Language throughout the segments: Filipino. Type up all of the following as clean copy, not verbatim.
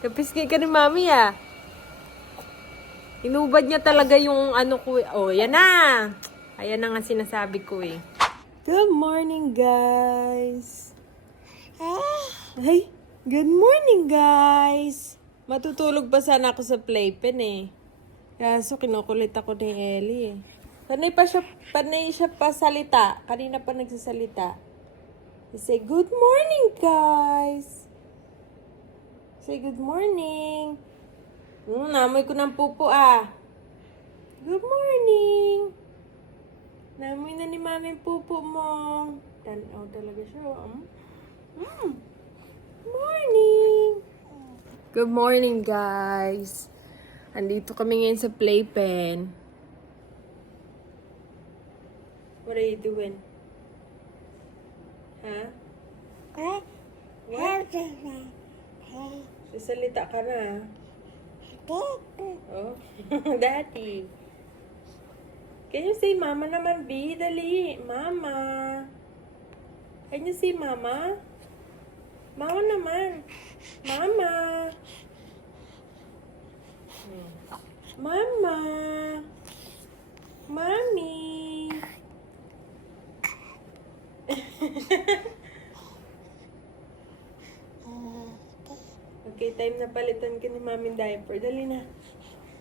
Kapisngay ka ni Mami ah. Inubad niya talaga yung ano ko. Oh, yan na. Ayan na nga sinasabi ko eh. Good morning, guys. Hey, good morning, guys. Matutulog pa sana ako sa playpen eh. Kaso kinukulit ako ni Ellie eh. Panay siya pa salita. Kanina pa nagsasalita. Say, good morning, guys. Say, good morning. Namoy ko ng pupo ah. Good morning. Namoy na ni Mami yung pupo mo. Tanaw talaga siya. Morning. Good morning, guys. Andito kami ngayon sa playpen. What are you doing? Huh? What? Sasalita ka na. Oh, Daddy. Can you say Mama naman, B? Dali. Mama. Can you say Mama? Mama naman. Mama. Mama. Mommy. Okay, time na palitan ka ni Mami diaper. Dali na.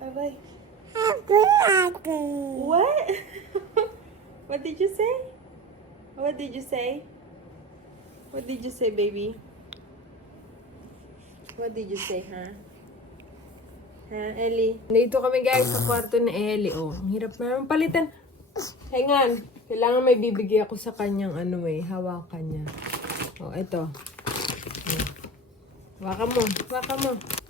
Bye-bye. What? What did you say? What did you say? What did you say, baby? What did you say, huh? Ellie? Dito kami guys sa kwarto ni Ellie. Oh, ang hirap naman palitan. Hingan. Kailangan may bibigay ako sa kanyang hawakan niya. Oh, ito. Waka mo.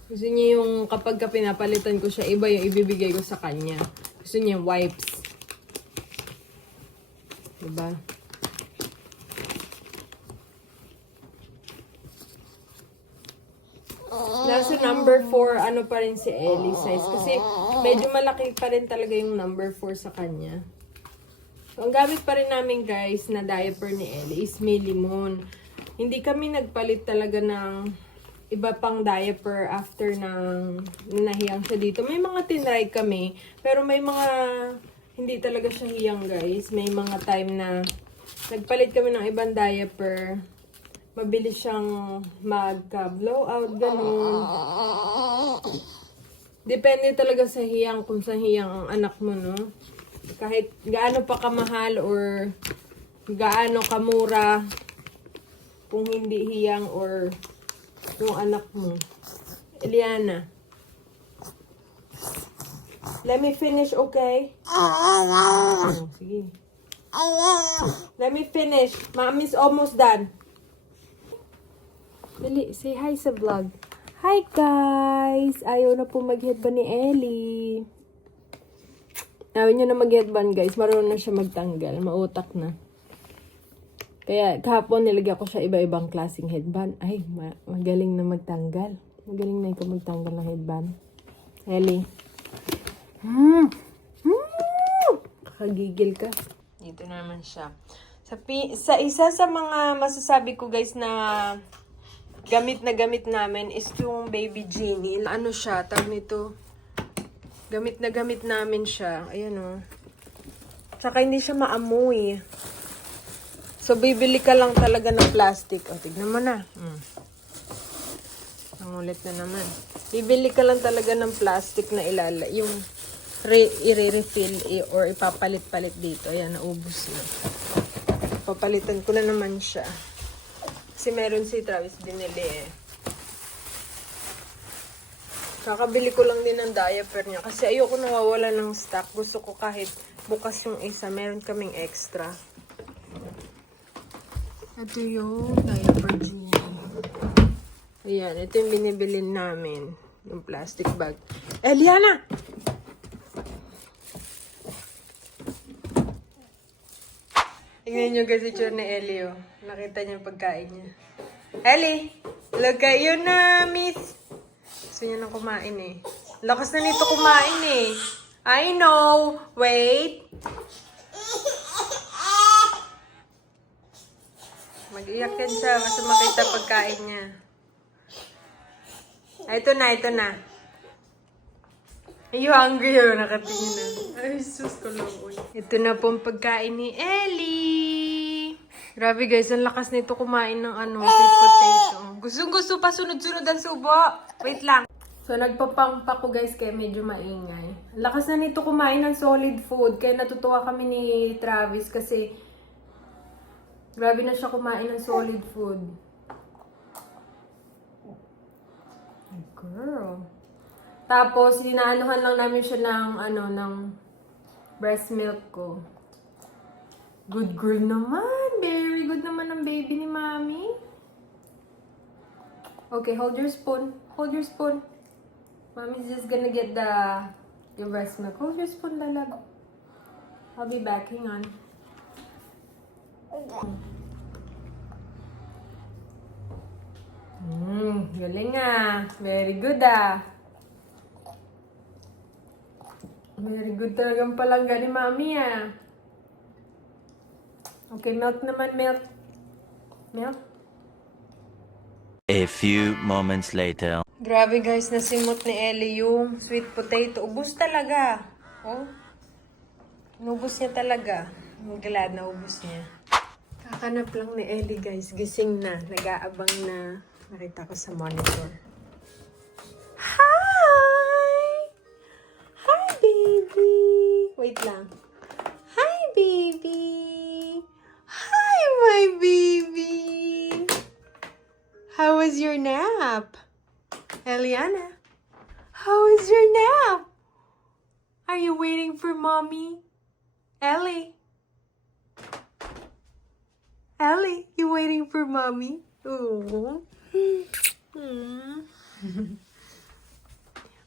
Gusto niya yung kapag pinapalitan ko siya, iba yung ibibigay ko sa kanya. Gusto niya yung wipes. Diba? Nasa number 4, ano pa rin si Ellie size. Kasi medyo malaki pa rin talaga yung number 4 sa kanya. So, ang gamit pa rin namin guys na diaper ni Ellie is May Limon. Hindi kami nagpalit talaga ng iba pang diaper after ng nahiyang siya dito. May mga tinry kami, pero may mga hindi talaga siya hiyang guys. May mga time na nagpalit kami ng ibang diaper. Mabilis siyang magka-blowout, ganun. Depende talaga sa hiyang, kung sa hiyang ang anak mo, no? Kahit gaano pa kamahal or gaano kamura, kung hindi hiyang or yung anak mo. Eliana. Let me finish, okay? Oh, sige. Let me finish. Mommy's almost done. Dali, say hi sa vlog. Hi guys! Ayaw na po mag-headband ni Ellie. Ayaw niya na mag-headband guys. Marunong na siya magtanggal. Mautak na. Kaya kahapon nilagyan ko siya iba-ibang klaseng headband. Ay, magaling na magtanggal. Magaling na ikaw magtanggal ng headband. Ellie. Kakagigil ka. Dito na naman siya. Sa isa sa mga masasabi ko guys na gamit namin is yung baby genie. Ano siya? Tawag nito. Gamit na gamit namin siya. Ayan o. Tsaka hindi siya maamoy. So, bibili ka lang talaga ng plastic. O, tignan mo na. Ang ulit na naman. Bibili ka lang talaga ng plastic na yung i-refill or ipapalit-palit dito. Ayan, naubos na. Papalitan ko na naman siya. Kasi meron si Travis binili eh. Kakabili ko lang din ng diaper niya. Kasi ayoko nawawala ng stock. Gusto ko kahit bukas yung isa, meron kaming extra. Ito yung diaper genie. Ayan, ito yung binibili namin. Yung plastic bag. Eliana! Tingnan nyo kasi itsura ni Ellie, oh. Nakita niyo yung pagkain niya. Ellie! Lagay yun na, miss! Gusto niya nang kumain eh. Lakas na nito kumain eh. I know! Wait! Mag-iyak yan siya. Basta makita pagkain niya. Ito na, ito na. Are you hungry? Oh, nakatingin na. Ay, sus ko lang. Ito na pong pagkain ni Ellie. Grabe guys, ang lakas nito kumain ng sweet potato. Gustong-gusto pa sunod-sunod ang subo. Wait lang. So, nagpapangpa ko guys kaya medyo maingay. Ang lakas na nito kumain ng solid food. Kaya natutuwa kami ni Travis kasi grabe na siya kumain ng solid food. Girl. Tapos, sinaanuhan lang namin siya ng breast milk ko. Good girl naman. Very good naman ang baby ni Mommy. Okay, hold your spoon. Hold your spoon. Mommy's just gonna get the breast milk. Hold your spoon, lalab. I'll be back. Hang on. Galing ah. Very good ah. Very good talagang palangga ni Mommy ah. Okay, milk naman, milk. Milk? A few moments later. Grabe guys, nasimot ni Ellie yung sweet potato. Ubus talaga. Oh. Inubos niya talaga. I'm glad na ubus niya. Kakanap lang ni Ellie guys. Gising na. Nag-aabang na. Nakita ko sa monitor. Hi! Hi, baby! Wait lang. Hi, baby! Hi, my baby! How was your nap? Eliana, how was your nap? Are you waiting for Mommy? Ellie? Ellie, you waiting for Mommy? Oh.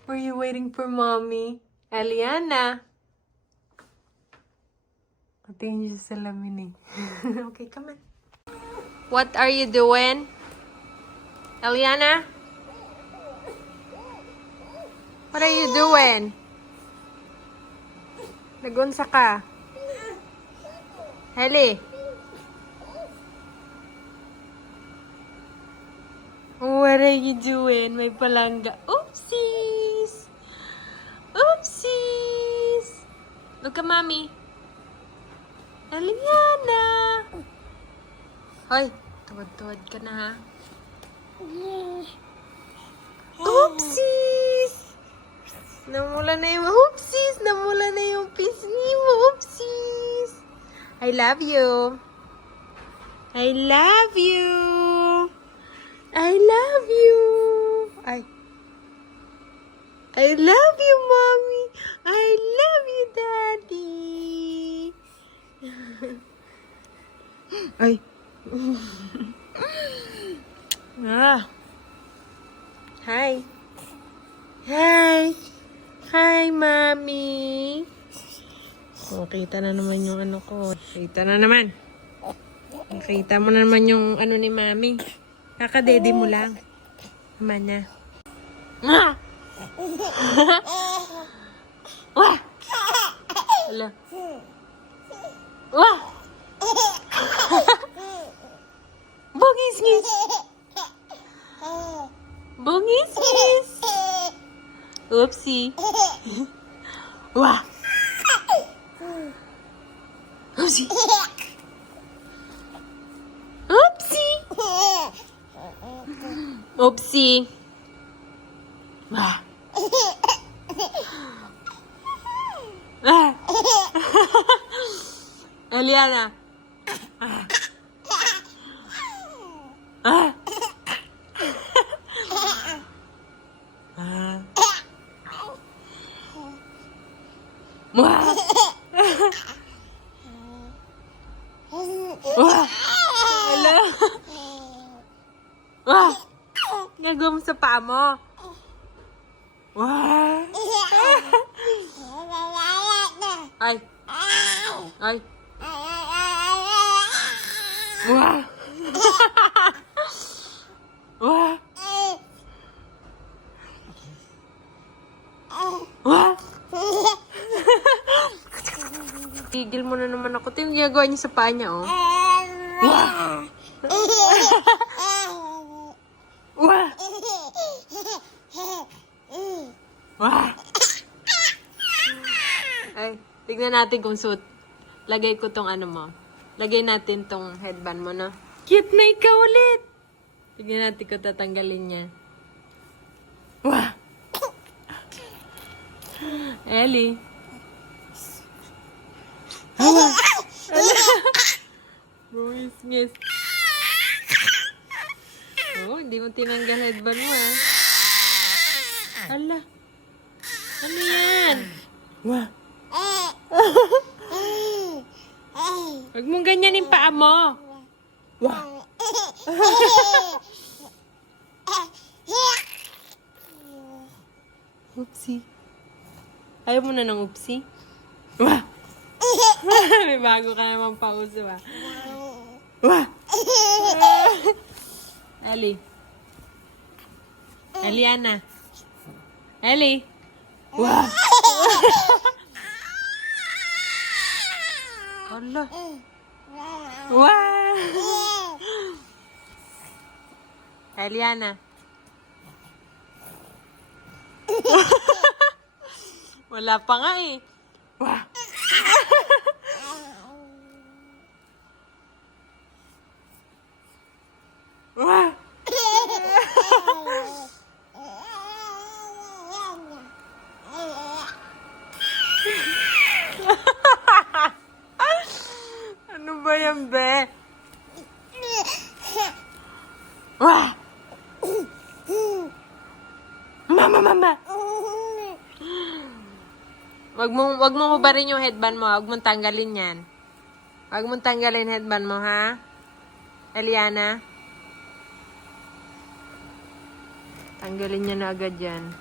Were you waiting for Mommy? Eliana? Patingin siya sa lamin eh. Okay, come on. What are you doing? Eliana? What are you doing? Nagunsa ka? Ellie? What are you doing? May palangga. Oopsies! Oopsies! Look at Mommy. Eliana! Hoy, tuwad-tuwad ka na ha. Oopsies! Namula na yung oopsies! Namula na yung pisngi mo. Oopsies! I love you. I love you. I love you. I love you, Mommy. I love you, Daddy. Ay. Hi. Hi. Hi, Mommy. Oh, kita na naman yung ano ko. Kita na naman. Nakita mo na naman yung ano ni Mommy. Kakadede mo lang. Naman na. Wah! Wala. Wah! Bungis-ngis! Bungis-ngis! Oopsie! Wah! Oopsie! Oopsie! Oopsie! Wah! Ah! Eliana! Ah! Ah! Ah! Wah! Wah! Hello? Wah! Gagawa mo sa paa mo. Wah! Ay! Ay! Wah! Wah! Wah! Tigil mo na naman ako. Ito yung ginagawa niya sa paa niya, oh. Wah! Wah! Tignan natin kung suit. Lagay ko tong ano mo. Lagay natin tong headband mo, no? Cute na ikaw ulit! Tignan natin kung tatanggalin niya. Wah! Ellie. Bungis-ngis. Oh, hindi mo tinanggal headband mo, ha? Hala. Ano yan? Wah. Huwag mong ganyan yung paa mo. Wah. Oopsie. Ayaw mo na ng oopsie? Wah. May bago ka naman pauso, ha? Wah. Ellie. Eliana. Ellie. Wah. Hala. Wah. Eliana. Wala pa nga eh. Wah. Wah. Ano ba yan, be? Wah! Mama! Wag mo hubarin yung headband mo. Wag mong tanggalin yan. Wag mong tanggalin headband mo, ha? Eliana? Tanggalin niya na agad yan.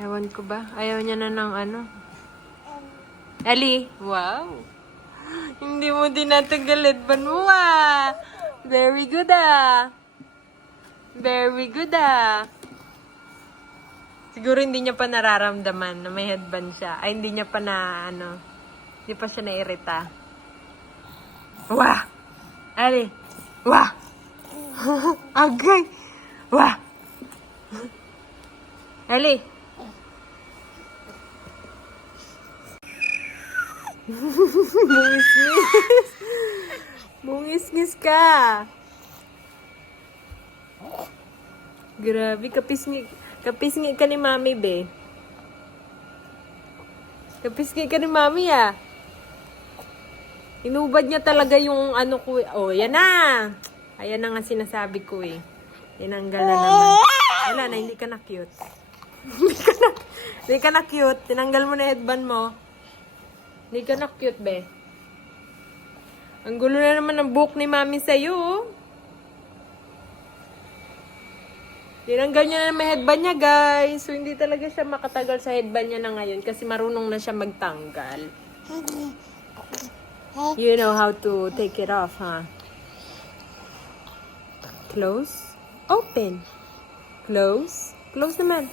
Ewan ko ba? Ayaw niya na ng ano. Ellie! Wow! Hindi mo din natanggal headband mo, ah! Very good, ah! Very good, ah! Siguro hindi niya pa nararamdaman na may headband siya. Ay, hindi niya pa na, ano, hindi pa siya nairita. Wah! Ellie! Wah! Agay! Wah! Ellie! Bungis-ngis. Bungis-ngis ka. Grabe, kapisngi ka ni Mami, be. Kapisngi ka ni Mami, ah. Inubad niya talaga yung ano ko. Oh, yan na. Ayan na nga sinasabi ko, eh. Tinanggal na naman. Wala na, hindi ka na cute. Hindi ka na cute. Tinanggal mo na headband mo. Hindi ka na cute, be. Ang gulo na naman ng buhok ni Mami sa'yo, oh. Tinanggal niya na may headband niya, guys. So, hindi talaga siya makatagal sa headband niya na ngayon kasi marunong na siya magtanggal. You know how to take it off, huh? Close. Open. Close. Close naman.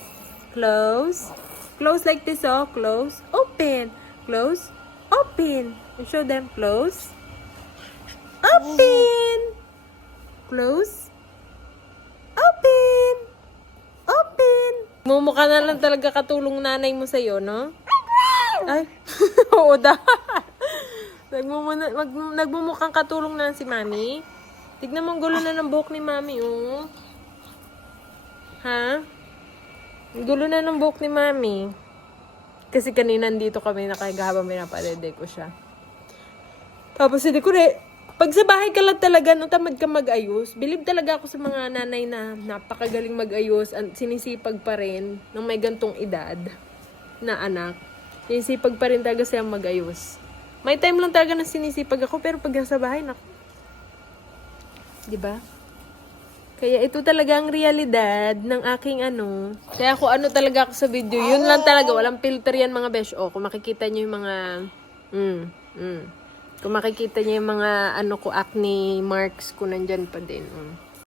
Close. Close like this, oh. Close. Open. Close. Open. And show them. Close. Open. Close. Open. Open. Mumukha na lang talaga katulong nanay mo sa'yo, no? Ay. Oo da. Nagmumukhang katulong na si Mami. Tignan mo, gulo na ng buhok ni Mami, oh. Ha? Gulo na ng buhok ni Mami. Kasi kanina dito kami nakahiga habang pinapadede ko siya. Tapos hindi ko pag sa bahay ka lang talaga, no, tamad ka mag-ayos. Believe talaga ako sa mga nanay na napakagaling mag-ayos. Sinisipag pa rin ng may gantong edad na anak. Sinisipag pa rin talaga siya mag-ayos. May time lang talaga na sinisipag ako, pero pag sa bahay, naku. Diba? Kaya ito talaga ang realidad ng aking ano. Kaya kung ano talaga ako sa video, yun lang talaga. Walang filter yan, mga besh. O, kung makikita nyo yung mga... Kung makikita nyo yung mga ano ko, acne marks ko nandyan pa din.